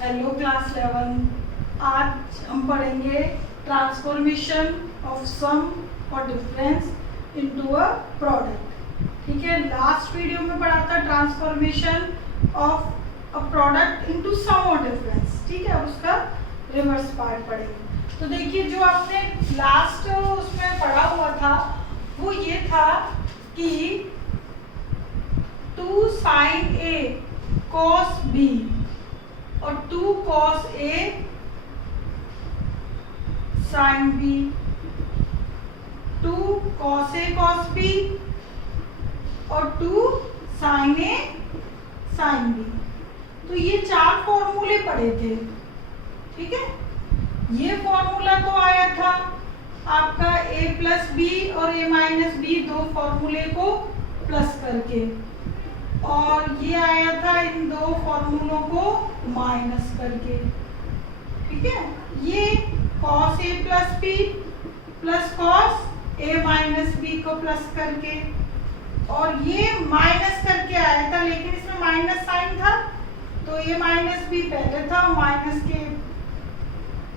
Hello class 11। आज हम पढ़ेंगे ट्रांसफॉर्मेशन ऑफ सम और डिफरेंस इनटू अ प्रोडक्ट। ठीक है, लास्ट वीडियो में पढ़ा था transformation of a product into sum और डिफरेंस। ठीक है, उसका रिवर्स पार्ट पढ़ेंगे। तो देखिए, जो आपने लास्ट उसमें पढ़ा हुआ था वो ये था कि 2 sin A cos B और 2 cos A sin B, 2 cos A cos B और 2 sin A sin B। तो ये 4 फॉर्मूले पढ़े थे। ठीक है, ये फॉर्मूला तो आया था आपका A प्लस बी और A माइनस बी, दो फॉर्मूले को प्लस करके, और ये आया था इन दो फॉर्मूलों को माइनस करके। ठीक है, ये cos A plus B plus cos A minus B को प्लस करके, और ये माइनस करके आया था, लेकिन इसमें माइनस साइन था तो A माइनस बी पहले था, माइनस के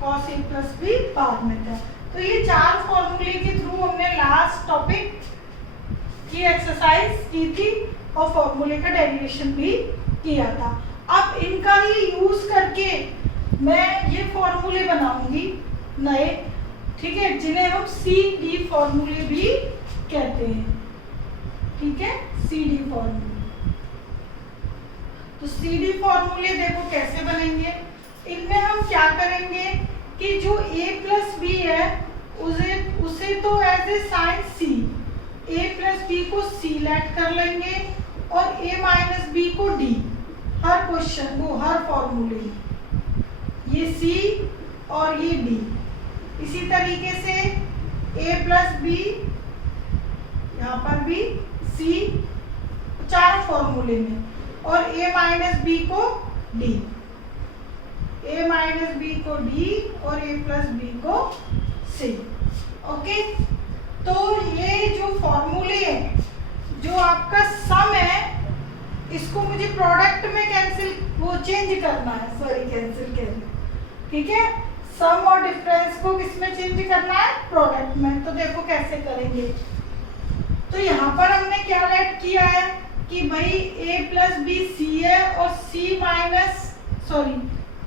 cos A प्लस बी बाद में था। तो ये 4 फॉर्मूले के थ्रू हमने लास्ट टॉपिक की एक्सरसाइज की थी और फॉर्मूले का डेरिवेशन भी किया था। अब इनका ही यूज करके मैं ये फॉर्मूले बनाऊंगी नए। ठीक है, जिन्हें हम CD फॉर्मूले भी कहते हैं। ठीक है, CD फॉर्मूले। तो CD फॉर्मूले देखो कैसे बनेंगे। इनमें हम क्या करेंगे कि जो A प्लस बी है उसे तो as A sine C, A plus B को C लेट कर लेंगे और A माइनस बी को D। हर क्वेश्चन को, हर फॉर्मूले में ये C और ये D। इसी तरीके से A प्लस बी, यहाँ पर भी C, चार फॉर्मूले में, और A माइनस बी को D, A माइनस बी को D और A प्लस बी को C। ओके, तो ये जो फॉर्मूले हैं, जो आपका सम है, इसको मुझे प्रोडक्ट में चेंज करना है, कैंसिल करना। ठीक है, सम और डिफरेंस को किसमें चेंज करना है? प्रोडक्ट में। तो देखो कैसे करेंगे। तो यहाँ पर हमने क्या लेट किया है कि भाई A प्लस बी C है और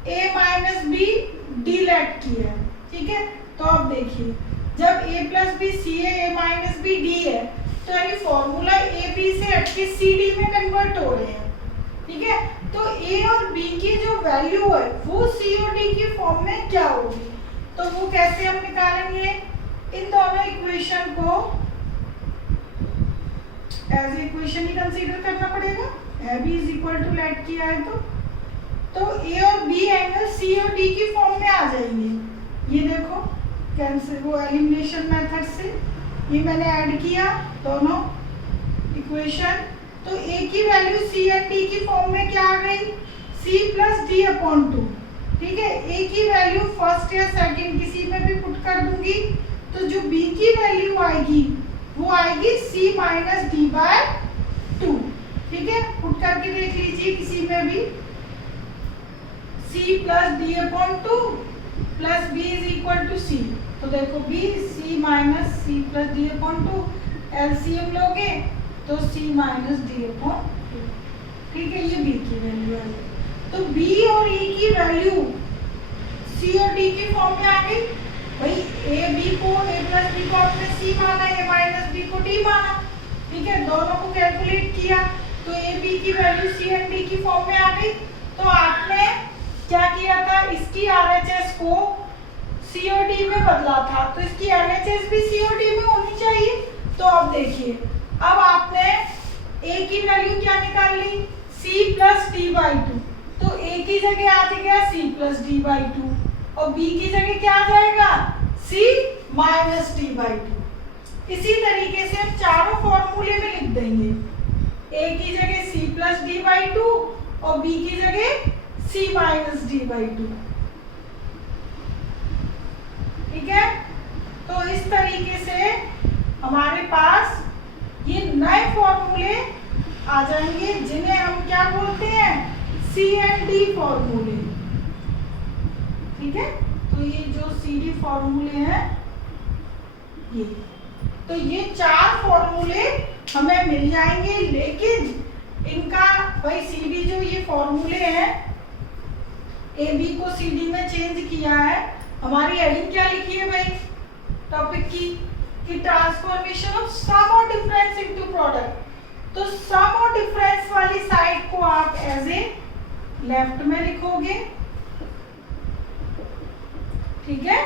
A minus B D let किया है। ठीक है, तो अब देखिए, जब A प्लस बी C है, A माइनस बी D है, तो यानी फॉर्मूला A B से हटके C D में कन्वर्ट हो रहे हैं। ठीक है, तो A और B की जो वैल्यू है वो C और D की फॉर्म में क्या होगी, तो वो कैसे हम निकालेंगे? इन दोनों इक्वेशन को एज इक्वेशन ही कंसीडर करना पड़ेगा। AB is equal to let किया है तो A और B एंगल C और D की फॉर्म में आ जाएंगे। ये देखो कैंसिल, वो एलिमिनेशन मेथड से ये मैंने ऐड किया दोनों इक्वेशन, तो A की वैल्यू C और D की फॉर्म में क्या आ गई? C plus D upon 2। ठीक है, A की वैल्यू फर्स्ट या सेकंड किसी में भी पुट कर दूंगी, तो जो B की वैल्यू आएगी वो आएगी C माइनस D बाय 2। ठीक है, पुट करके देख लीजिए किसी में भी, C plus D upon 2 plus B is equal to C। तो देखो B C minus C plus D upon 2, LCM लोगे तो C माइनस D अपॉन 2। ठीक है, ये B की वैल्यू आ गई। तो B और E की वैल्यू C और D की फॉर्म में आ गई। भाई A प्लस B को आपने C माना, A माइनस B को D माना। ठीक है, दोनों को कैलकुलेट किया तो A B की वैल्यू C और D की फॉर्म में आ गई। तो आपने क्या किया था, इसकी RHS को C और D में बदला था, तो इसकी LHS भी C और D में होनी चाहिए। तो अब देखिए, अब आपने A की वैल्यू क्या निकाल ली? C plus D by 2। तो A की जगह आ जाएगा C प्लस D बाई 2 और B की जगह क्या आ जाएगा? C minus D by 2। इसी तरीके से हम चारों फॉर्मूले में लिख देंगे। A की जगह C प्लस D बाई 2 और B की जगह C माइनस D बाई 2। ठीक है, तो इस तरीके से हमारे पास ये नए फॉर्मूले आ जाएंगे, जिन्हें हम क्या बोलते हैं? C and D फॉर्मूले। ठीक है। तो ये जो सी डी फॉर्मूले हैं ये, तो ये 4 फॉर्मूले हमें मिल जाएंगे, लेकिन इनका भाई सी डी जो ये फॉर्मूले हैं, ए बी को सी डी में चेंज किया है। हमारी हेडिंग क्या लिखी है भाई टॉपिक की, कि ट्रांसफॉर्मेशन ऑफ सम और डिफरेंस इनटू प्रोडक्ट। तो सम और डिफरेंस वाली साइड को आप एज ए लेफ्ट में लिखोगे, ठीक है,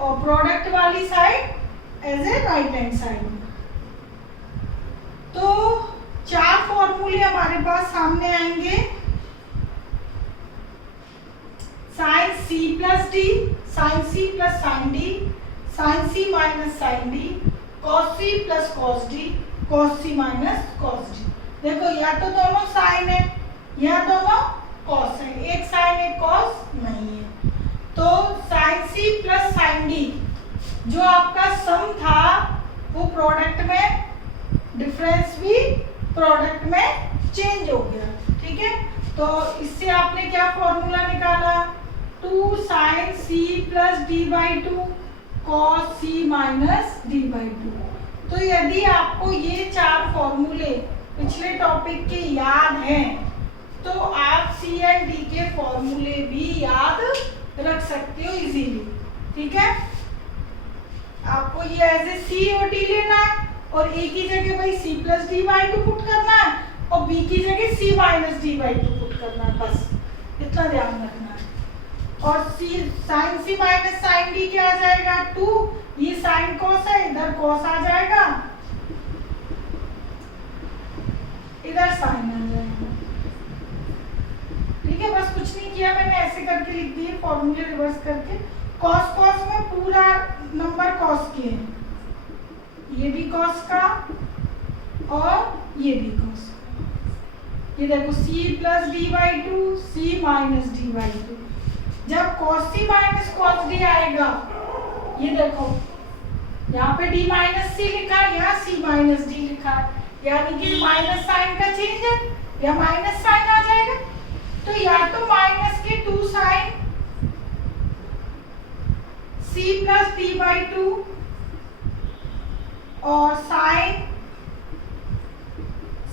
और प्रोडक्ट वाली side as a right hand side में। तो 4 फॉर्मूले हमारे पास सामने आएंगे। Sine C plus D, sine C plus sine D, sine C minus sine D, cos C plus cos D, cos C minus cos D. देखो या तो दोनों साइन है या दोनों कॉस है, एक साइन एक कॉस नहीं है। तो sine C plus sine D जो आपका सम था वो प्रोडक्ट में, डिफरेंस भी प्रोडक्ट में चेंज हो गया, ठीक है। तो इससे आपने क्या फॉर्मूला निकाला, 2 sine C plus D by 2 cos C minus D by 2। तो यदि आपको ये 4 फॉर्मूले पिछले टॉपिक के याद हैं तो आप सी एंड डी के फॉर्मूले भी याद रख सकते हो इजीली, ठीक है। आपको ये एज ए सी और डी लेना है और ए की जगह भाई C plus D by 2 put करना है और बी की जगह C minus D by 2 put करना है, बस इतना ध्यान रखना है। और C sine C minus sine D क्या आ जाएगा 2, ये साइन कॉस है, इधर कॉस आ जाएगा, इधर साइन आ जाएगा, ठीक है। बस कुछ नहीं किया मैंने, ऐसे करके लिख दिए फॉर्मूले रिवर्स करके। कॉस कॉस में पूरा नंबर कॉस के हैं, ये भी कॉस का और ये भी कॉस का। ये देखो c plus D by 2, C minus D by 2। जब cos C minus cos D आएगा, ये देखो यहाँ पे d माइनस सी लिखा है, यहाँ c माइनस डी लिखा है, यानी कि माइनस साइन का चेंज है या माइनस साइन आ जाएगा। तो या तो माइनस के 2 sine c plus D by 2 और sine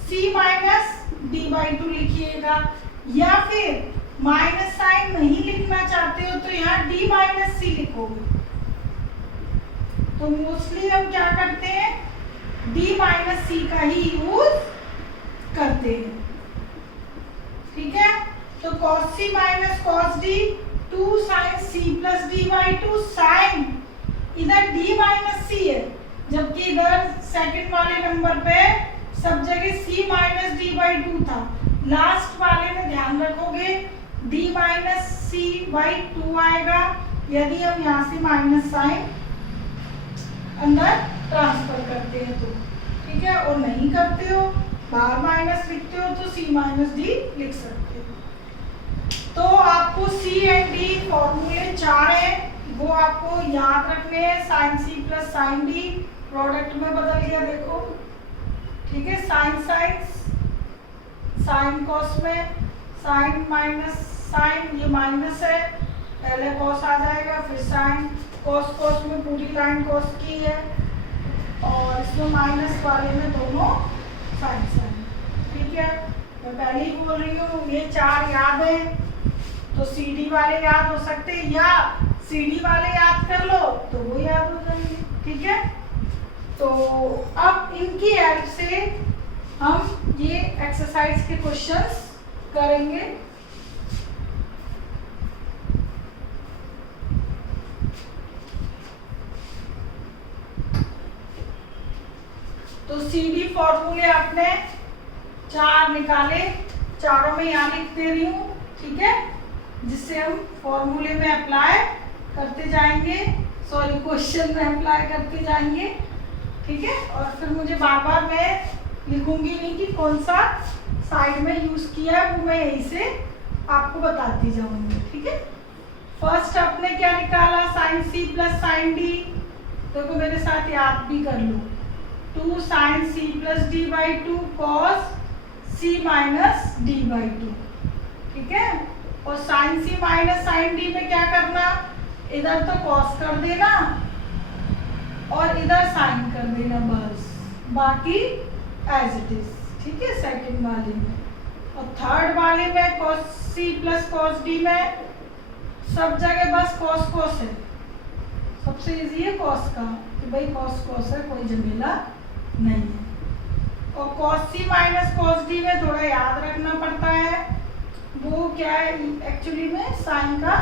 c minus D by 2 लिखिएगा, या फिर माइनस साइन नहीं लिखना चाहते हो तो यहाँ d माइनस सी लिखोगे। तो मोस्टली हम क्या करते हैं, d माइनस सी का ही यूज करते हैं, ठीक है। तो cos c minus cos d, 2 sine c plus D by 2 sine, इधर d माइनस सी है जबकि इधर सेकंड वाले नंबर पे सब जगह c माइनस डी बाई 2 था। लास्ट वाले में ध्यान रखोगे d माइनस सी बाई 2 आएगा यदि हम यहाँ से माइनस साइन अंदर ट्रांसफर करते हैं तो, ठीक है। और नहीं करते हो, बाहर माइनस लिखते हो तो c माइनस डी लिख सकते हो। तो आपको सी एंड डी फॉर्मूले 4 हैं, वो आपको याद रखने हैं। Sine C plus sine D product में बदल गया देखो, ठीक है। साइन साइन, साइन कॉस में साइन माइनस साइन, ये माइनस है, पहले कॉस आ जाएगा फिर साइन, कॉस कॉस में पूरी लाइन कॉस की है और इसमें माइनस वाले में दोनों साइन साइन, ठीक है। मैं पहले ही बोल रही हूँ ये 4 याद है तो सी डी वाले याद हो सकते हैं, या सी डी वाले याद कर लो तो वो याद हो जाएंगे, ठीक है। तो अब इनकी हेल्प से हम ये एक्सरसाइज के क्वेश्चंस करेंगे। तो सी डी फॉर्मूले आपने 4 निकाले, चारों में यहाँ लिख दे रही हूँ, ठीक है, जिससे हम फॉर्मूले में अप्लाई करते जाएंगे, सॉरी क्वेश्चन में अप्लाई करते जाएंगे, ठीक है। और फिर मुझे बार बार मैं लिखूंगी नहीं कि कौन सा साइड में यूज किया है, वो मैं यहीं से आपको बताती जाऊंगी, ठीक है। फर्स्ट आपने क्या निकाला, sine C plus sine D, देखो मेरे साथ याद भी कर लो, 2 sine C plus D by 2 cos C minus D by 2, ठीक है। और sine C minus sine D में क्या करना, इधर तो कॉस कर देना और इधर साइन कर देना, बस बाकी एज इट इज, ठीक है, सेकंड वाले में। और थर्ड वाले में cos C plus cos D में सब जगह बस कॉस कॉस है, सबसे इजी है कॉस का कि भाई कॉस कॉस है, कोई झमेला नहीं है। और cos C minus cos D में थोड़ा याद रखना पड़ता है, वो क्या है एक्चुअली में साइन का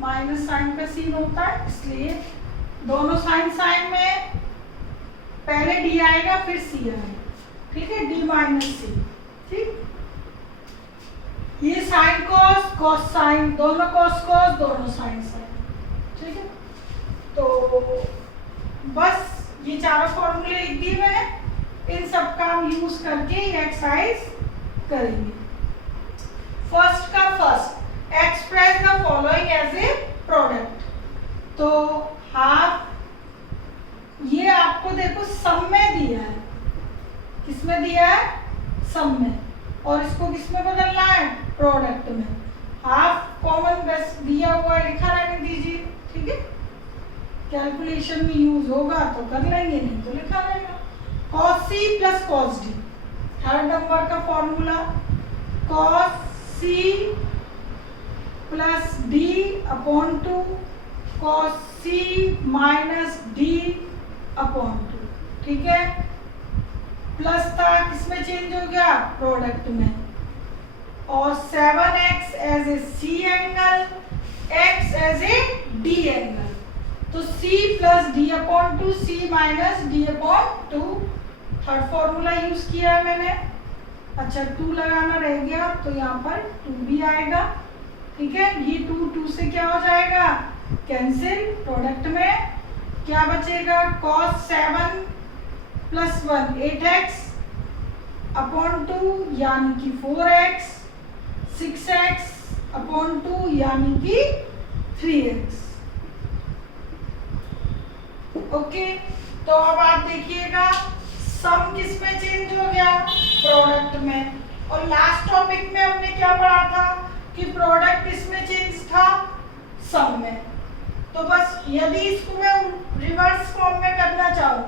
माइनस साइन का सीन होता है, इसलिए दोनों साइन साइन में पहले डी आएगा फिर सी आएगा, ठीक है, डी माइनस सी, ठीक। ये साइन कॉस कॉस साइन, दोनों कॉस कॉस दोनों साइन साइन, ठीक है। तो बस ये चारों फॉर्मूले लिख दिए मैंने, इन सब का हम यूज करके ये एक्सरसाइज करेंगे। फर्स्ट का first, express the following as a product. तो हाफ ये आपको देखो सम में दिया है, किसमें दिया है, सम में, और इसको किसमें बदलना है, प्रोडक्ट में। हाफ कॉमन बेस दिया हुआ है, लिखा रहने दीजिए, ठीक है, कैलकुलेशन में यूज होगा तो कर लेंगे, नहीं तो लिखा रहेगा। cos c plus cos d, third number का formula, cos c plus d upon 2 cos c minus d upon 2, ठीक है। प्लस था, किसमें चेंज हो गया, प्रोडक्ट में। और 7x as a c angle, x as a d angle, तो c plus D upon 2 c minus D upon 2, third formula use किया है मैंने। अच्छा 2 लगाना रह गया तो यहाँ पर 2 भी आएगा, ठीक है। ये 2 से क्या हो जाएगा, कैंसिल। प्रोडक्ट में क्या बचेगा, cos 7 प्लस 1 8x अपॉन 2 यानी कि 4x, 6x अपॉन 2 यानी कि 3x। ओके, तो अब आप देखिएगा सम किस में चेंज हो गया, प्रोडक्ट में। और लास्ट टॉपिक में हमने क्या पढ़ा था कि प्रोडक्ट किसमें चेंज था, सम में। तो बस यदि इसको मैं रिवर्स फॉर्म में करना चाहूँ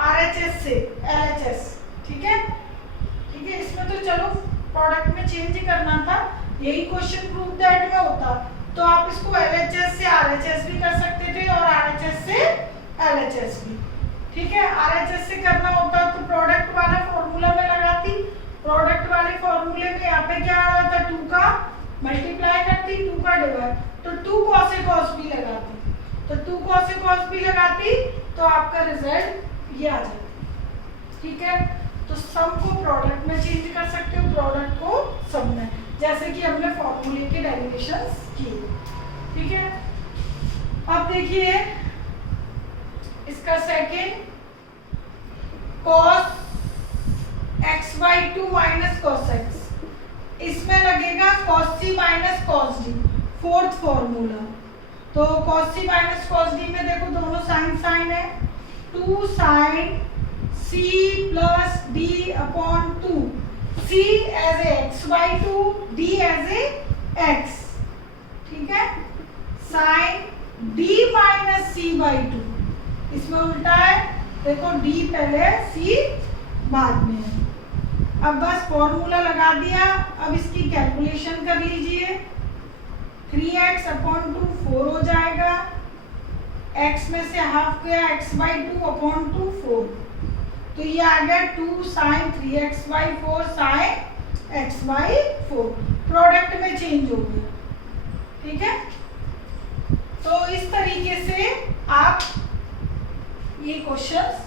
RHS से LHS, ठीक है, ठीक है, इसमें तो चलो प्रोडक्ट में चेंज ही करना था, यही क्वेश्चन प्रूफ दैट में होता, तो आप इसको LHS से RHS भी कर सकते थे और RHS से LHS भी, ठीक है। RHS से करना होता तो प्रोडक्ट वाला फॉर्मूला में लगाती, प्रोडक्ट वाले फॉर्मूले में यहाँ पे क्या आ रहा था, 2 का मल्टीप्लाई करती, 2 का डिवाइड, तो 2 cos a cos b लगाती, तो 2 cos a cos b लगाती तो आपका रिजल्ट ये आ जाता, ठीक है। तो सम को प्रोडक्ट में चेंज कर सकते हो, प्रोडक्ट को सम में, जैसे कि हमने फॉर्मूले के डेरिवेशंस किए, ठीक है। अब देखिए इसका second, cos x/2 minus cos x, इसमें लगेगा cos c minus cos d, fourth formula. तो cos c minus cos d में देखो दोनों साइन साइन है, 2 sin c plus d upon 2, c as a x/2, d as a x, ठीक है। sin d minus c/2, इसमें उल्टा है, देखो d पहले c बाद में है। अब बस फॉर्मूला लगा दिया, अब इसकी कैलकुलेशन कर लीजिए, 3x अपॉन 2 4 हो जाएगा, x में से हाफ गया, x/2 अपॉन 2 4, तो ये आ गया 2 sin 3x/4 sin x/4, product में चेंज हो गया, ठीक है। तो इस तरीके से आप ये क्वेश्चंस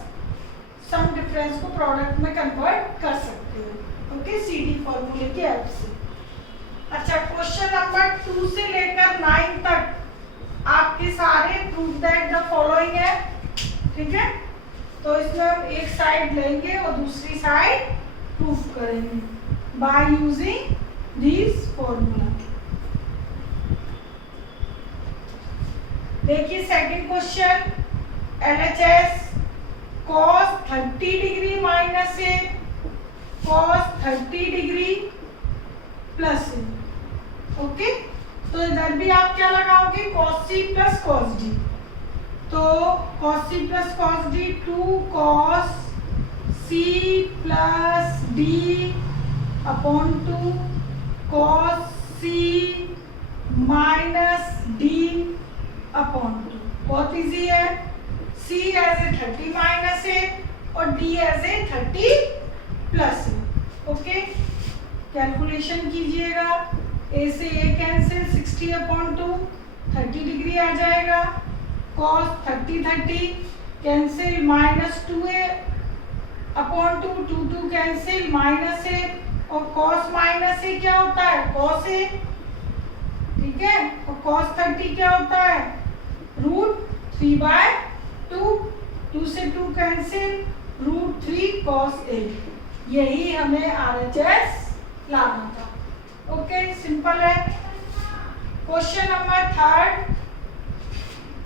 सम डिफरेंस को प्रोडक्ट में कन्वर्ट कर सकते हो, ओके, CD फॉर्मूले की हेल्प से। अच्छा क्वेश्चन नंबर 2 से लेकर 9 तक आपके सारे प्रूफ दैट द फॉलोइंग है, ठीक है। तो इसमें हम एक साइड लेंगे और दूसरी साइड प्रूफ करेंगे बाय यूजिंग दिस फॉर्मूला। देखिए second question, LHS cos 30 degree minus A cos 30 degree plus A. Okay, तो इधर भी आप क्या लगाओगे, cos c plus cos d। तो cos c plus cos d 2 cos c plus d upon 2 cos c minus d upon 2। बहुत easy है। c as a 30 minus A और d as a 30 plus A. Okay, calculation कीजिएगा। a से a cancel, 60 upon 2 30 degree आ जाएगा। cos 30 cancel, minus 2a upon 2 cancel, minus a और cos minus a क्या होता है, cos a। ठीक है, और cos 30 क्या होता है, √3/2। 2 से 2 कैंसिल, √3 cos a। यही हमें RHS लाना था। ओके, सिंपल है। Question number 3,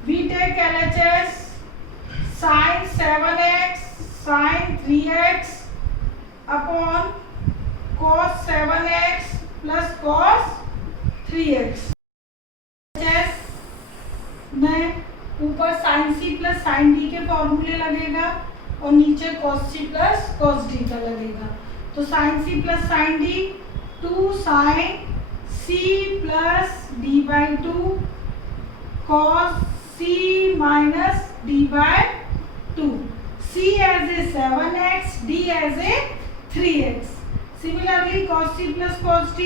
we take LHS sin 7x sin 3x अपॉन cos 7x plus cos 3x। में ऊपर sin c plus sin d के फॉर्मूले लगेगा और नीचे cos c plus cos d का लगेगा। तो sin c plus sin d 2 sin c plus d/2 cos c minus d/2। c as a 7x, d as a 3x। Similarly cos c plus cos d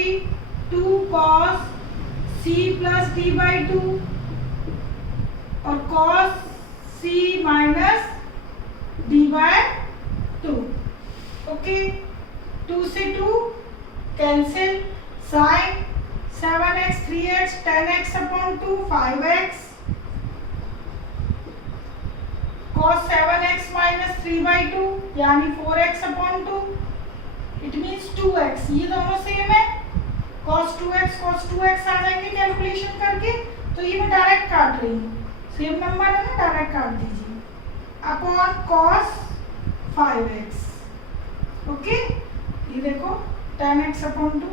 2 cos c plus d/2 और cos c minus d/2। Okay, 2 से 2 cancel, sin 7x 3x 10x upon 2 5x cos 7x minus 3/2 यानी 4x upon 2। It means 2x। ये दोनों same है, cos 2x आ जाएंगे calculation करके। तो ये मैं डायरेक्ट काट रही हूँ, सेम नंबर है ना, डायरेक्ट काट दीजिए। Upon cos 5x। ओके, ये देखो 10x upon 2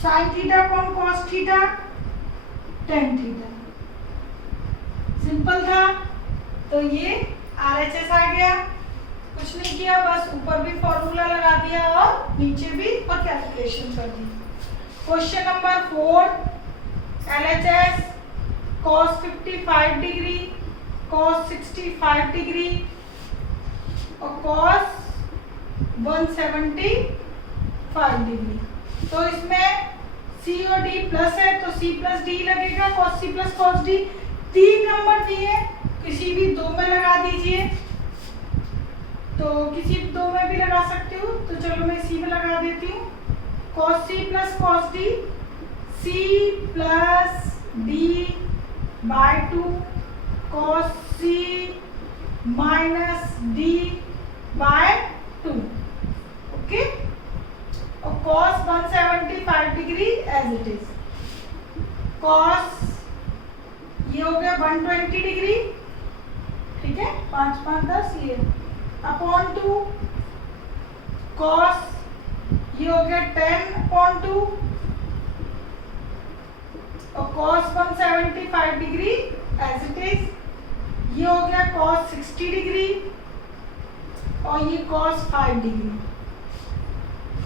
sin theta upon cos theta tan theta. Simple था। तो ये RHS आ गया। कुछ नहीं किया, बस ऊपर भी फॉर्मूला लगा दिया और नीचे भी, और कैलकुलेशन कर दी। Question number 4, LHS cos 55 degree cos 65 degree और cos 175 डिग्री। तो इसमें C और D प्लस है तो C प्लस D लगेगा, cos C plus cos D। 3 number दिए, किसी भी 2 में लगा दीजिए। तो किसी 2 में भी लगा सकते हो, तो चलो मैं इसी में लगा देती हूँ। cos C plus cos D, C plus D/2 cos C minus D/2। Okay, और cos 175 degree as it is. cos ये हो गया 120 डिग्री, ठीक है, 5 5 10 ये अपॉन 2 cos ये हो गया 10 अपॉन 2 और cos 175 degree as it is. ये हो गया cos 60 डिग्री और ये cos 5 डिग्री।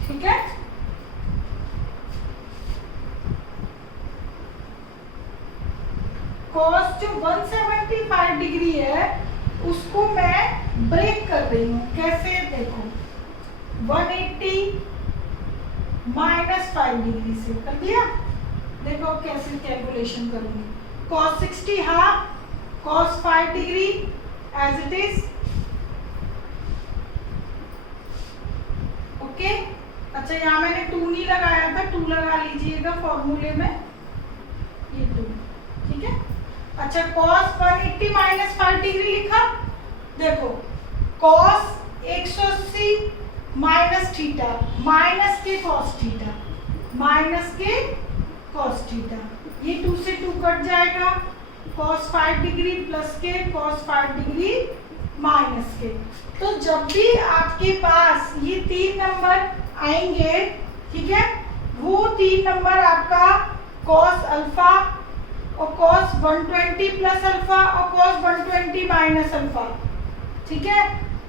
ठीक है, cos जो 175 डिग्री है उसको मैं ब्रेक कर रही हूँ। कैसे, देखो 180 माइनस 5 डिग्री से कर दिया। देखो कैसे कैलकुलेशन करूंगी। cos 60 half cos 5 degree as it is. Okay, अच्छा यहाँ मैंने 2 नहीं लगाया था, 2 लगा लीजिएगा फॉर्मूले में, ये 2। ठीक है, अच्छा cos 180 माइनस 5 डिग्री लिखा। देखो cos 180 माइनस थीटा, माइनस के cos थीटा, माइनस के cos थीटा, ये 2 से 2 कट जाएगा। cos 5 डिग्री प्लस के cos 5 डिग्री माइनस के। तो जब भी आपके पास ये 3 नंबर आएंगे, ठीक है, वो 3 नंबर आपका cos अल्फा और cos 120 प्लस अल्फा और cos 120 माइनस अल्फा, ठीक है।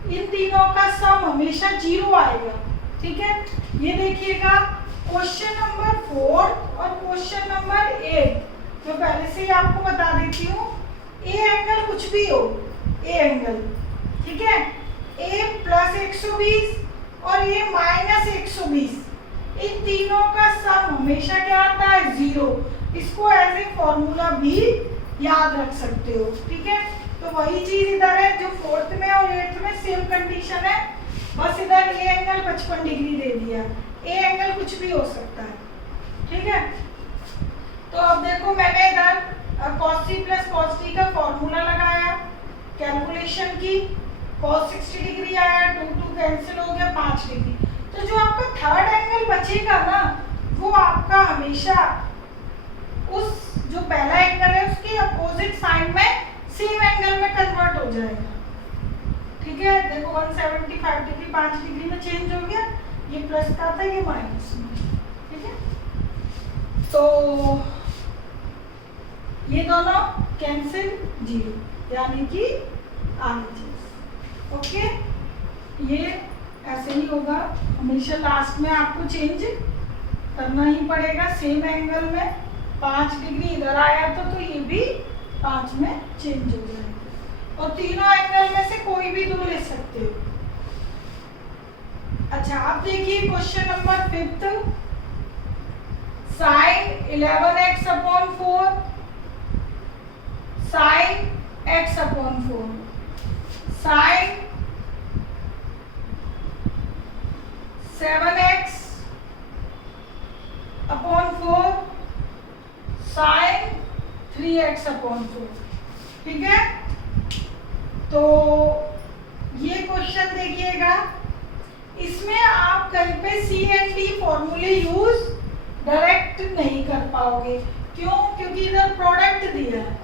इन तीनों का सम हमेशा 0 आएगा, ठीक है। ये देखिएगा क्वेश्चन नंबर 4 और क्वेश्चन नंबर 8 मैं पहले से ही आपको बता देती हूँ। ए एंगल कुछ भी हो, ए एंगल, ठीक है, ए प्लस 120 और ये माइनस 120, इन तीनों का सम हमेशा क्या आता है 0। इसको एज ए फॉर्मूला भी याद रख सकते हो, ठीक है। तो वही चीज इधर है जो 4th में और 8th में सेम कंडीशन है, बस इधर ए एंगल 55 डिग्री दे दिया। ए एंगल कुछ भी हो सकता है, ठीक है। तो अब देखो मैंने इधर cos c plus cos t का फॉर्मूला लगाया कैलकुलेशन की, cos 60 डिग्री आया, 2 कैंसिल हो गया, 5 डिग्री। तो जो आपका थर्ड एंगल बचेगा ना वो आपका हमेशा उस जो पहला एंगल है उसके अपोजिट साइड में सेम एंगल में कन्वर्ट हो जाएगा, ठीक है। देखो 175 डिग्री 5 डिग्री में चेंज हो गया, ये प्लस का था ये माइनस में, ठीक है। तो ये दोनों कैंसिल 0 यानी कि RHS, ओके। ये ऐसे ही होगा हमेशा, लास्ट में आपको चेंज करना ही पड़ेगा सेम एंगल में। 5 डिग्री इधर आया तो ये भी 5 में चेंज हो जाएगा और तीनों एंगल में से कोई भी दो ले सकते हो। अच्छा अब देखिए question number 5th, sine 11x upon 4 sine x upon 4 sine 7x upon 4 sine 3x upon 4, ठीक है। तो ये क्वेश्चन देखिएगा, इसमें आप कहीं पे सी एंड डी फॉर्मूले यूज डायरेक्ट नहीं कर पाओगे, क्यों? क्योंकि इधर प्रोडक्ट दिया है,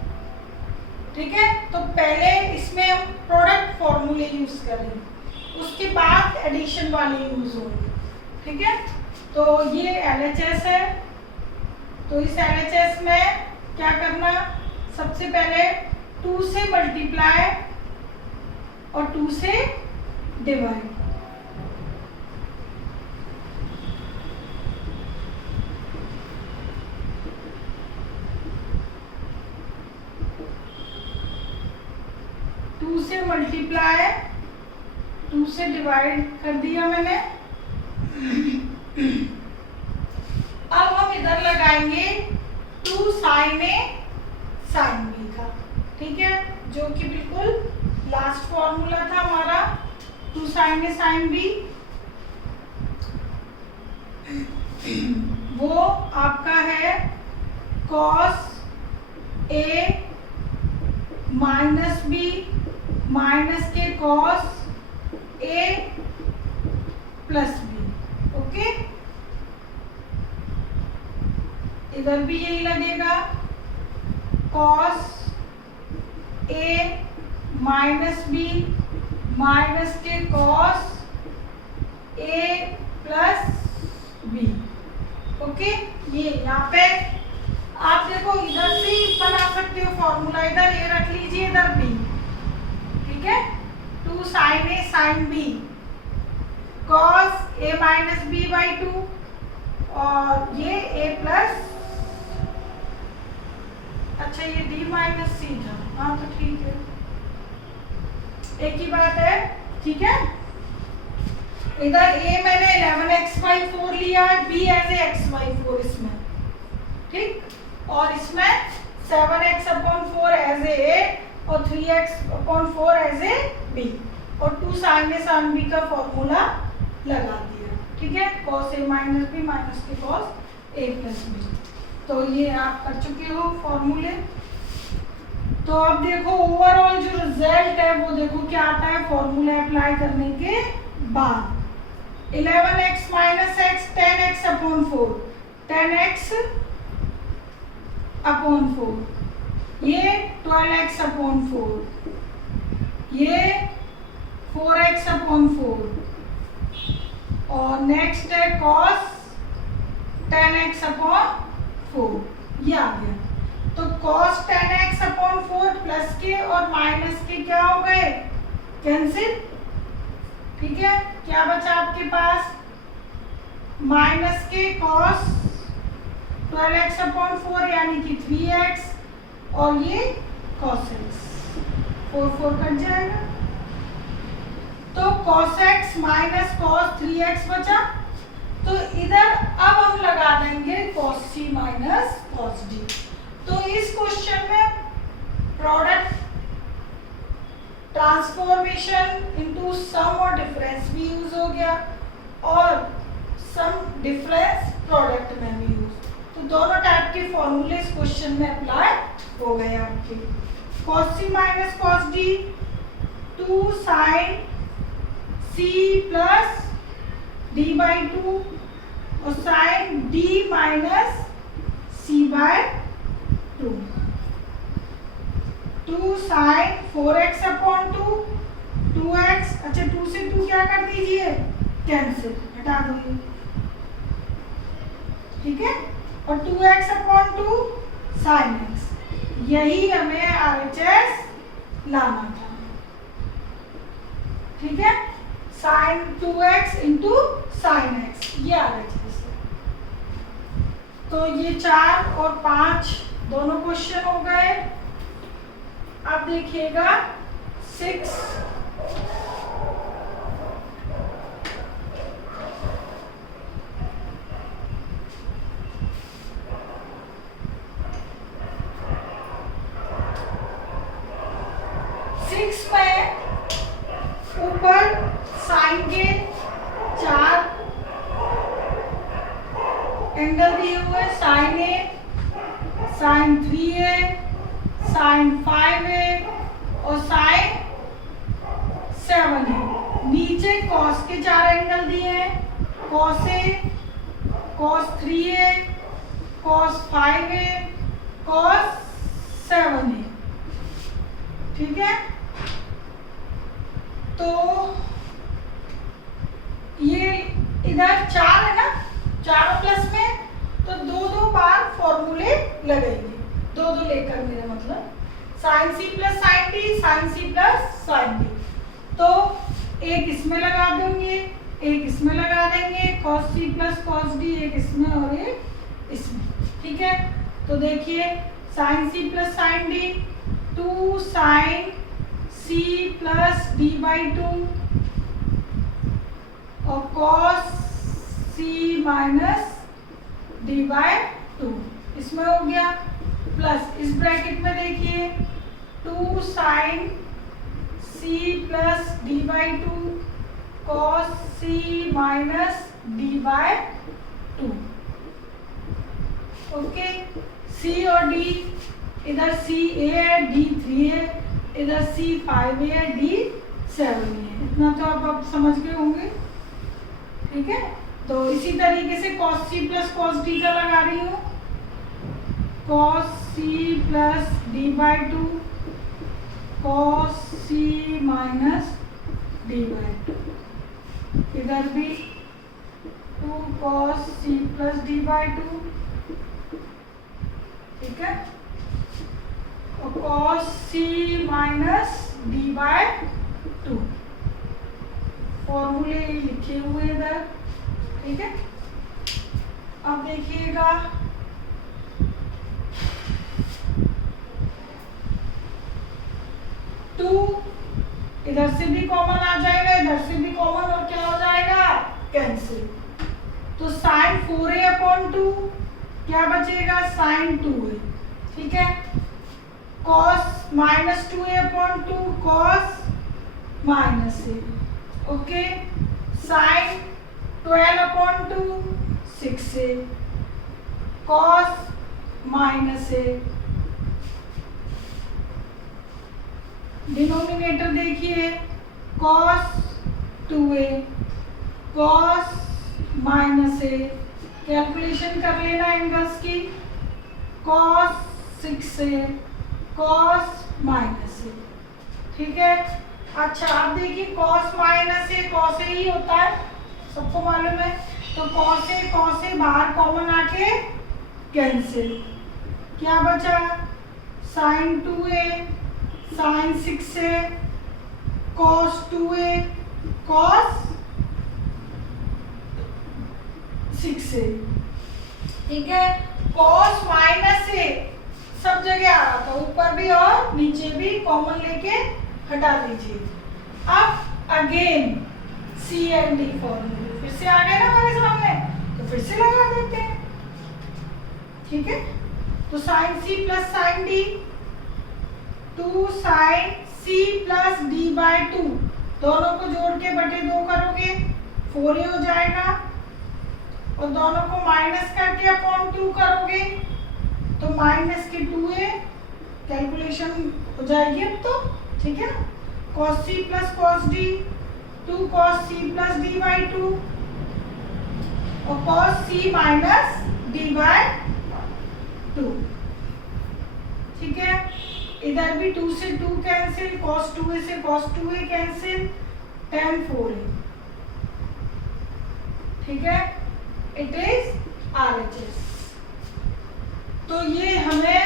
ठीक है। तो पहले इसमें हम प्रोडक्ट फॉर्मूले यूज करेंगे, उसके बाद एडिशन वाले यूज होंगे, ठीक है। तो ये LHS है, तो इस LHS में क्या करना, सबसे पहले 2 से मल्टीप्लाई और 2 से डिवाइड, से मल्टीप्लाई 2 से डिवाइड कर दिया मैंने। अब हम इधर लगाएंगे 2 साइन ए साइन बी का, ठीक है, जो कि बिल्कुल लास्ट फॉर्मूला था हमारा 2 साइन ए साइन बी। वो आपका है cos A minus B minus के cos A plus B, okay. इधर भी यही लगेगा cos A minus B minus के cos A plus B, okay. ये यहाँ पे आप देखो इधर से ही बना सकते हो फॉर्मूला, इधर ए रख लीजिए, इधर बी, ठीक है। 2 sine A sine B cos A minus B by 2 और ये ए प्लस, अच्छा ये डी माइनस सी था, हाँ तो ठीक है, एक ही बात है, ठीक है। इधर ए मैंने 11x/4 लिया, बी एज ए x/4 इसमें, ठीक, और इसमें 7x/4 एज ए और 3x/4 एज ए बी और 2 साइन ए साइन बी का फॉर्मूला लगा दिया, ठीक है। Cos A minus B minus के कॉस ए प्लस बी, तो ये आप कर चुके हो फॉर्मूले। तो अब देखो ओवरऑल जो रिजल्ट है वो देखो क्या आता है फॉर्मूला अप्लाई करने के बाद। 11x minus x 10x/4 10x/4, ये 12x/4, ये 4x/4 और नेक्स्ट है cos 10x अपॉन 4, ये आ गया। तो cos 10x अपॉन 4 प्लस के और माइनस के क्या हो गए, कैंसिल। ठीक है, क्या बचा आपके पास, माइनस के cos 12x अपॉन 4 यानी कि 3x और ये cos x, 4 4 कट जाएगा। तो cos x minus cos 3x बचा। तो इधर अब हम लगा देंगे cos c minus cos d। तो इस क्वेश्चन में प्रोडक्ट ट्रांसफॉर्मेशन इनटू सम और डिफरेंस भी यूज हो गया और सम डिफरेंस प्रोडक्ट में भी यूज। तो दोनों टाइप के फॉर्मूले इस क्वेश्चन में अप्लाई हो गए आपके। cos c minus cos d 2 sin c plus d by 2 और sin d minus c by 2, 2 sin 4x upon 2, 2x, अच्छा 2 से 2 क्या कर दीजिए, कैंसिल, हटा दो, ठीक है, और 2x अपॉन 2 sin x, यही हमें RHS लाना था। ठीक है, sin 2x into sin x, ये RHS है। तो ये 4 और 5 दोनों क्वेश्चन हो गए। अब देखिएगा 6, में ऊपर साइन के 4 एंगल दिए हुए, sign A, sign 3a, sign 5a और साइन 7a। नीचे कॉस के 4 एंगल दिए हैं, cos A, cos 3a, cos 5a, cos 7a। ठीक है, तो ये इधर 4 है ना, चारों प्लस में, तो 2 बार फॉर्मूले लगेंगे, 2 लेकर, मेरा मतलब sine C plus sine D, sine C plus sine D. तो एक इसमें लगा देंगे, एक इसमें लगा देंगे, cos C plus cos D, एक इसमें और एक इसमें। ठीक है, तो देखिए sine C plus sine D, 2 sine C plus D by 2 और cos C minus D by 2, इसमें हो गया, प्लस इस ब्रैकेट में देखिए 2 sine C plus D by 2 cos C minus D by 2। Okay, C और डी, इधर सी ए है, डी 3 है, इधर सी 5 है, डी 7 है। इतना तो आप समझ गए होंगे। ठीक है, तो इसी तरीके से cos c plus cos d का लगा रही हूँ, cos c plus d by 2 cos c minus d by 2, इधर भी 2 cos c plus d by 2। ठीक है, और cos c minus d by 2, फॉर्मूले लिखे हुए इधर। ठीक है, अब देखिएगा टू, इधर से भी कॉमन आ जाएगा, इधर से भी कॉमन, और क्या हो जाएगा, कैंसिल। तो साइन 4a अपॉन 2 क्या बचेगा, साइन 2a। ठीक है, cos minus 2a upon 2 cos minus a। Okay, sine 12 upon 2 6a cos minus a। Denominator देखिए, cos 2a cos minus a, calculation कर लेना एंगल्स की, cos 6a cos minus a। ठीक है, अच्छा अब देखिए cos minus a cos a ही होता है, सबको मालूम है। तो कौन से बाहर कॉमन आके कैंसिल, क्या बचा sign 2a sign 6a cos 2a cos 6a। ठीक है, कॉस माइनस a सब जगह आ रहा था, ऊपर भी और नीचे भी कॉमन लेके हटा दीजिए। अब अगेन सी एंड डी फॉर्मूले फिर से आ गए ना हमारे सामने, तो फिर से लगा देते हैं। ठीक है, तो sine C plus sine D, 2 sine C plus D by 2, दोनों को जोड़ के बटे 2 करोगे 4a हो जाएगा, और दोनों को माइनस करके अपॉन 2 करोगे तो माइनस के 2a, कैलकुलेशन हो जाएगी अब तो। ठीक है ना, cos c plus cos d, 2 cos c plus d by 2 और cos c minus d by 2। ठीक है, इधर भी 2 से 2 कैंसिल, cos 2a से cos 2a cancel, tan 4a। ठीक है, इट इज RHS। तो ये हमें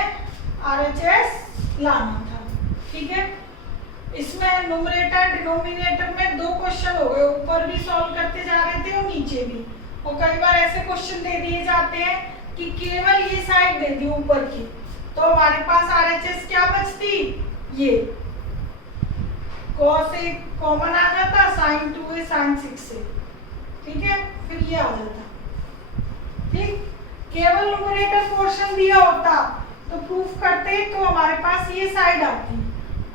RHS लाना था। ठीक है, इसमें न्यूमरेटर डिनोमिनेटर में 2 क्वेश्चन हो गए, ऊपर भी सॉल्व करते जा रहे थे और नीचे भी। और कई बार ऐसे क्वेश्चन दे दिए जाते हैं कि केवल ये साइड दे दी ऊपर की, तो हमारे पास RHS क्या बचती, ये cos a कॉमन आ जाता, sin 2a sin 6a। ठीक है, फिर ये आ जाता। ठीक, केवल न्यूमरेटर पोर्शन दिया होता तो प्रूफ करते तो हमारे पास ये साइड आती,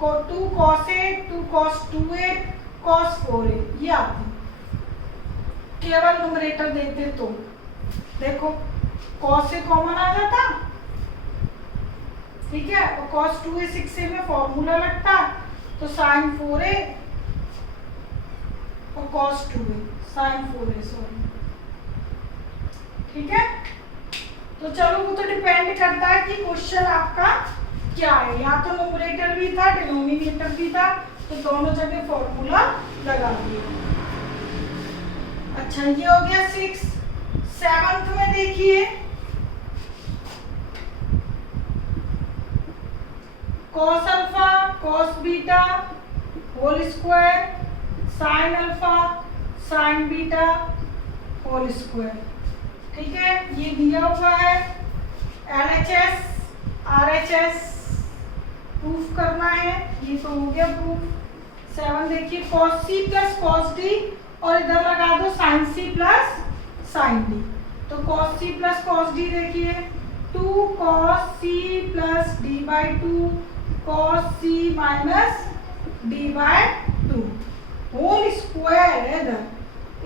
2 cos a 2 cos 2a cos 4a, ये आती केवल न्यूमरेटर देते तो। देखो cos a कॉमन आ जाता, ठीक है, और cos 2a 6a में फॉर्मूला लगता, तो sin 4a और cos 2a sin 4a sorry. ठीक है, तो चलो वो तो डिपेंड करता है कि क्वेश्चन आपका क्या है, या तो न्यूमरेटर भी था डिनोमिनेटर भी था, तो दोनों जगह फॉर्मूला लगा दिया। अच्छा, ये हो गया 6। 7th में देखिए, cos alpha cos beta whole square sin alpha sin beta whole square. ठीक है, ये दिया हुआ है। LHS RHS प्रूफ करना है, ये तो हो गया प्रूफ। 7 देखिए, cos c plus cos d और इधर लगा दो sin c plus sin d, तो cos c plus cos d देखिए 2 cos c plus d by 2 cos c minus d by 2 whole square है इधर,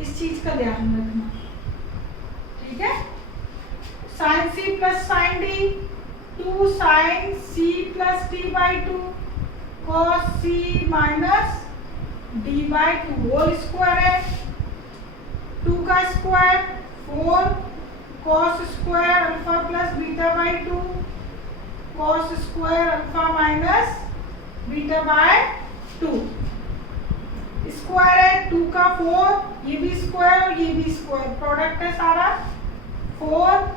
इस चीज का ध्यान रखना। ठीक है, sin c plus sin d 2 sin c plus d by 2 cos c minus d by 2 whole square है, 2 का square 4 cos square alpha plus beta by 2 cos square alpha minus beta by 2। Square है 2 का 4, ये भी square और ये भी square, product है सारा। 4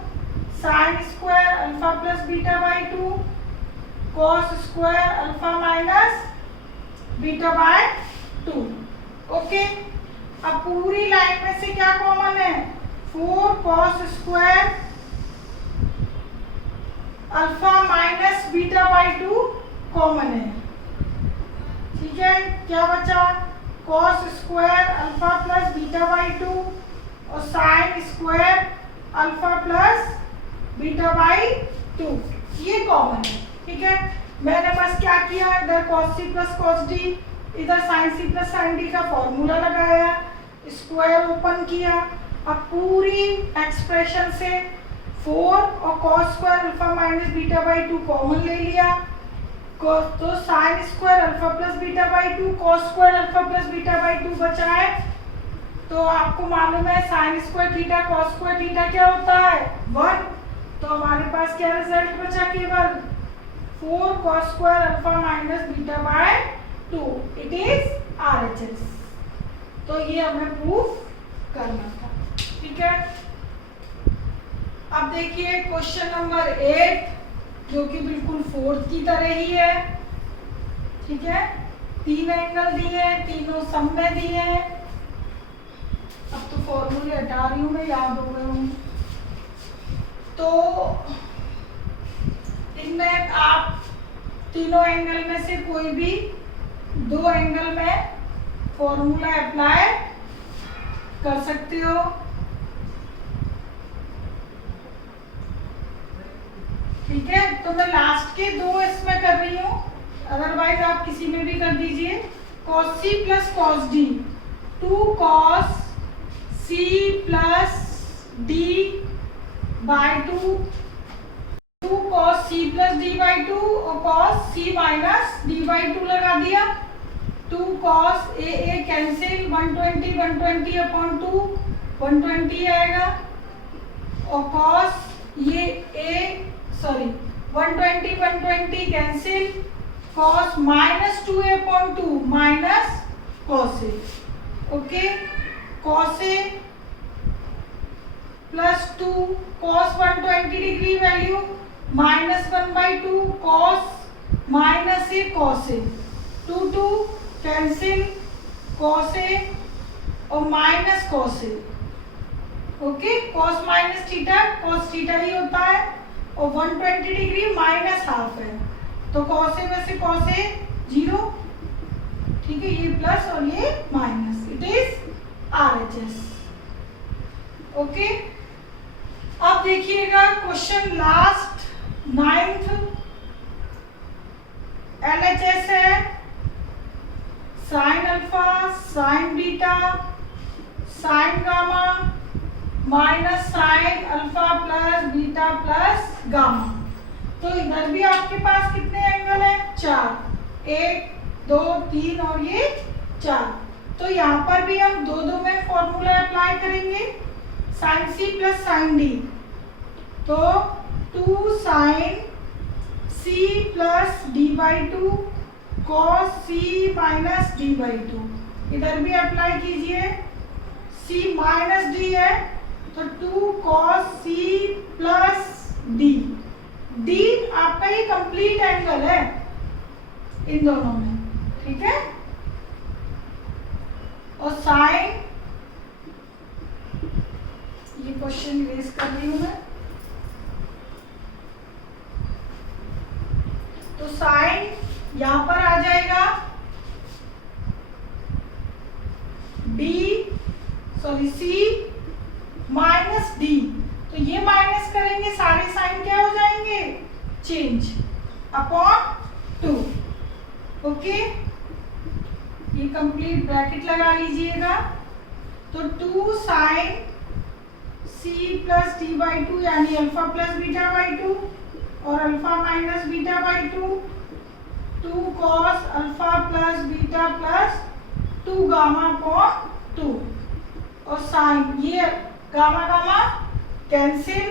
sin square alpha plus beta by 2 cos square alpha minus beta by 2। Okay, अब पूरी लाइन में से क्या कॉमन है, 4 cos square alpha minus beta by 2 common है। ठीक है, क्या बचा, cos square alpha plus beta by 2 और sin square alpha plus beta by 2, ये कॉमन है। ठीक है, मैंने बस क्या किया, इधर cos c plus cos d, इधर sin c plus sin d का फॉर्मूला लगाया, स्क्वायर ओपन किया। अब पूरी एक्सप्रेशन से 4 और cos square alpha minus beta by 2 common ले लिया, तो sin square alpha plus beta by 2 cos square alpha plus beta by 2 बचा है। तो आपको मालूम है sin square theta cos square theta क्या होता है, 1। तो हमारे पास क्या रिजल्ट बचा, केवल 4 cos square alpha minus beta by 2, it is RHS। तो ये हमें प्रूफ करना था। ठीक है। ठीक है। अब देखिए क्वेश्चन नंबर 8 जो कि बिल्कुल फोर्थ की तरह ही है, ठीक है। 3 एंगल दिए हैं, तीनों सम में दिए हैं। अब तो फॉर्मूले हटा रही हूँ मैं, याद हो गए होंगे। तो इनमें आप तीनों एंगल में से कोई भी 2 एंगल में फॉर्मूला अप्लाई कर सकते हो। ठीक है, तो मैं लास्ट के 2 इसमें कर रही हूँ, अदरवाइज आप किसी में भी कर दीजिए। cos c plus cos d, 2 cos c plus d by 2, 2 cos c plus d by 2 और cos c minus d by 2 लगा दिया। 2 cos a कैंसिल, 120 120 अपॉन 2 120 आएगा, और cos ये a sorry 120 120 cancel, cos minus 2a upon 2 minus cos a, okay. cos a plus 2 cos 120 degree value minus 1/2 cos minus a cos a, 2 cancel, cos a और minus cos a, okay. cos minus theta cos theta ही होता है, और 120 degree minus half है, तो cos a में से cos a 0, ठीक है। ये प्लस और ये minus, it is RHS, okay. अब देखिएगा क्वेश्चन लास्ट 9th LHS है sine alpha, sign beta, sign gamma minus sign alpha plus beta plus gamma. तो इधर भी आपके पास कितने एंगल हैं? 4, 1 2 3 और ये 4। तो यहाँ पर भी हम 2 में फॉर्मूला अप्लाई करेंगे, sine C plus sine D. तो 2 sine C plus D by 2 cos C minus D by 2, इधर भी अप्लाई कीजिए। सी माइनस डी है तो 2 cos C plus D, D आपका ये कंप्लीट एंगल है इन दोनों में, ठीक है। और साइन, ये क्वेश्चन रेज कर रही हूं मैं, तो साइन यहां पर आ जाएगा सी माइनस डी, तो ये माइनस करेंगे सारे साइन क्या हो जाएंगे? Change upon 2, okay. ये कंप्लीट ब्रैकेट लगा लीजिएगा। तो 2 sine C plus D by 2 यानी अल्फा प्लस बीटा बाई 2 और alpha minus beta by 2, 2 cos alpha plus beta plus 2 gamma upon 2, और साइन ये gamma gamma cancel,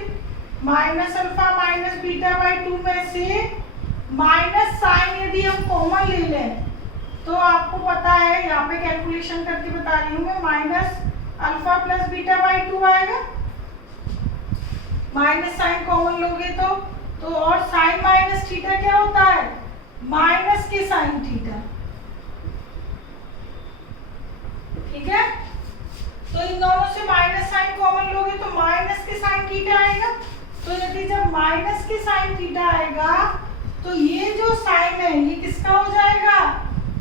minus alpha minus beta by 2 में से minus sign यदि हम common ले लें तो आपको पता है, यहाँ पे कैलकुलेशन करके बता रही हूँ मैं, minus alpha plus beta by 2 आएगा। माइनस साइन कॉमन लोगे तो और साइन माइनस थीटा क्या होता है? माइनस के साइन थीटा, ठीक है। तो इन दोनों से माइनस साइन कॉमन लोगे तो माइनस के साइन थीटा आएगा। तो यदि जब माइनस के साइन थीटा आएगा तो ये जो साइन है ये किसका हो जाएगा?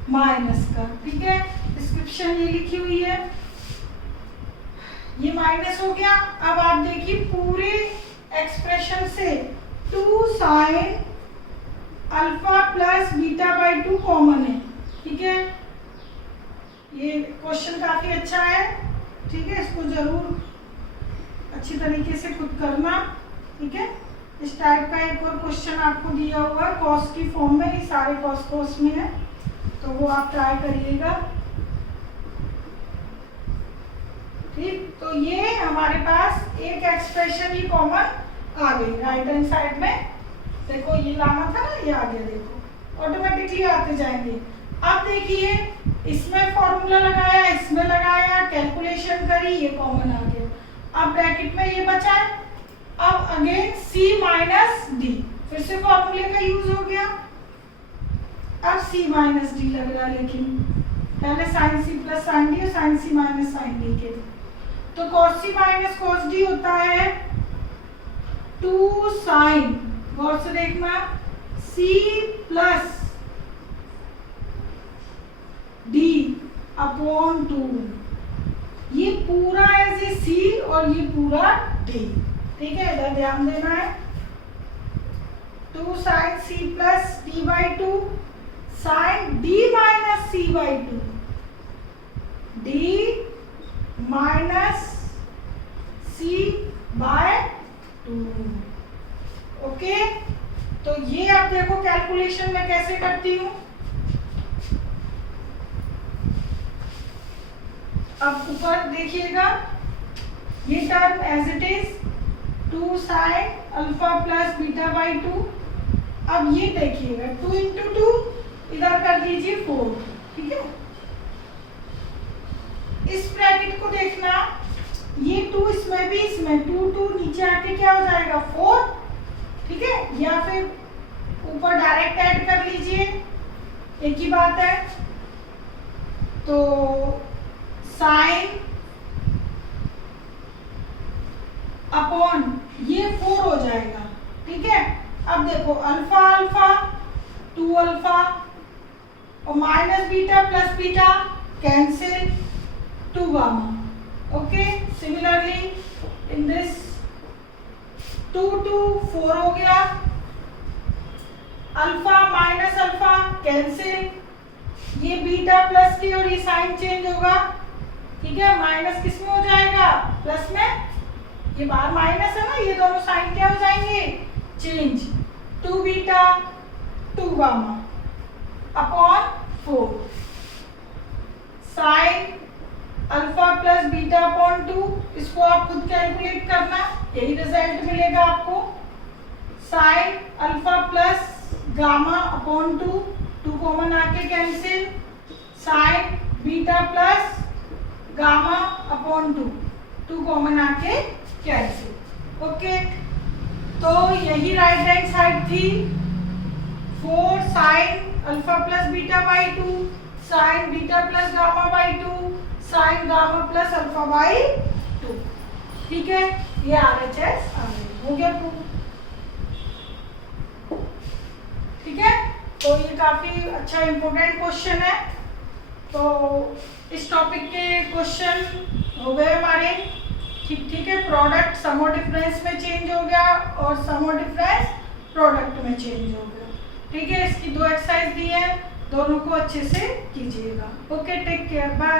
माइनस का, ठीक है। डिस्क्रिप्शन ये लिखी हुई है, ये माइनस हो गया। अब आप देखिए पूरे एक्सप्रेशन से 2 sine alpha plus beta by 2 common है, ठीक है। ये क्वेश्चन काफी अच्छा है, ठीक है। इसको जरूर अच्छी तरीके से खुद करना, ठीक है। इस टाइप का एक और क्वेश्चन आपको दिया हुआ है कॉस की फॉर्म में, ये सारे कॉस में है, तो वो आप ट्राई करिएगा, ठीक। तो ये हमारे पास एक एक्सप्रेशन ही कॉमन आ गई राइट हैंड साइड में। देखो ये लाना था ना, ये आ गया, देखो ऑटोमेटिकली आते जाएंगे। अब देखिए इसमें फॉर्मूला लगाया, इसमें लगाया, कैलकुलेशन करी, ये कॉमन आ गया। अब ब्रैकेट में ये बचा है, अब अगेन c माइनस डी, फिर से फॉर्मूले का यूज हो गया। अब c माइनस डी लग रहा है, लेकिन पहले sine C plus sine D और sine C minus sine D के, तो cos c minus cos d होता है 2 साइन, गौर से देखना, c प्लस d अपॉन 2, ये पूरा एज ए c और ये पूरा d, ठीक है, इधर ध्यान देना है। 2 sine c plus d by 2 sine d minus c by 2, d minus c by 2। Okay, तो ये आप देखो कैलकुलेशन में कैसे करती हूँ। अब ऊपर देखिएगा, ये term as it is 2 sine alpha plus beta by 2। अब ये देखिएगा 2 इंटू 2, इधर कर दीजिए 4, ठीक है। इस ब्रैकेट को देखना, ये 2 इसमें भी, इसमें 2 नीचे आके क्या हो जाएगा 4, ठीक है, या फिर ऊपर डायरेक्ट ऐड कर लीजिए, एक ही बात है। तो साइन अपॉन ये 4 हो जाएगा, ठीक है। अब देखो अल्फा अल्फा 2 अल्फा और minus beta plus beta cancel, 2 gamma. Okay, similarly in this 2 4 हो गया, अल्फा माइनस अल्फा कैंसिल, ये बीटा प्लस टी और ये साइन चेंज होगा, ठीक है, माइनस किस में हो जाएगा प्लस में, ये बाहर माइनस है ना, ये दोनों साइन क्या हो जाएंगे change, 2 beta 2 gamma upon 4 sine alpha plus beta upon 2, इसको आप खुद कैलकुलेट करना, यही रिजल्ट मिलेगा आपको। Sine alpha plus gamma upon 2 common आके cancel, sine beta plus gamma upon 2 common आके कैंसिल। ओके, तो यही राइट हैंड साइड थी। 4 sine alpha plus beta by 2 sine beta plus gamma by 2 sine gamma plus alpha by 2, ठीक है, ये RHS हो गया प्रूफ, ठीक है। तो ये काफी अच्छा इंपॉर्टेंट क्वेश्चन है। तो इस टॉपिक के क्वेश्चन हो गए हमारे, ठीक है। प्रोडक्ट सम और डिफरेंस में चेंज हो गया और सम और डिफरेंस प्रोडक्ट में चेंज हो गया, ठीक है। इसकी 2 एक्सरसाइज दी है, दोनों को अच्छे से कीजिएगा। Okay, take care, bye.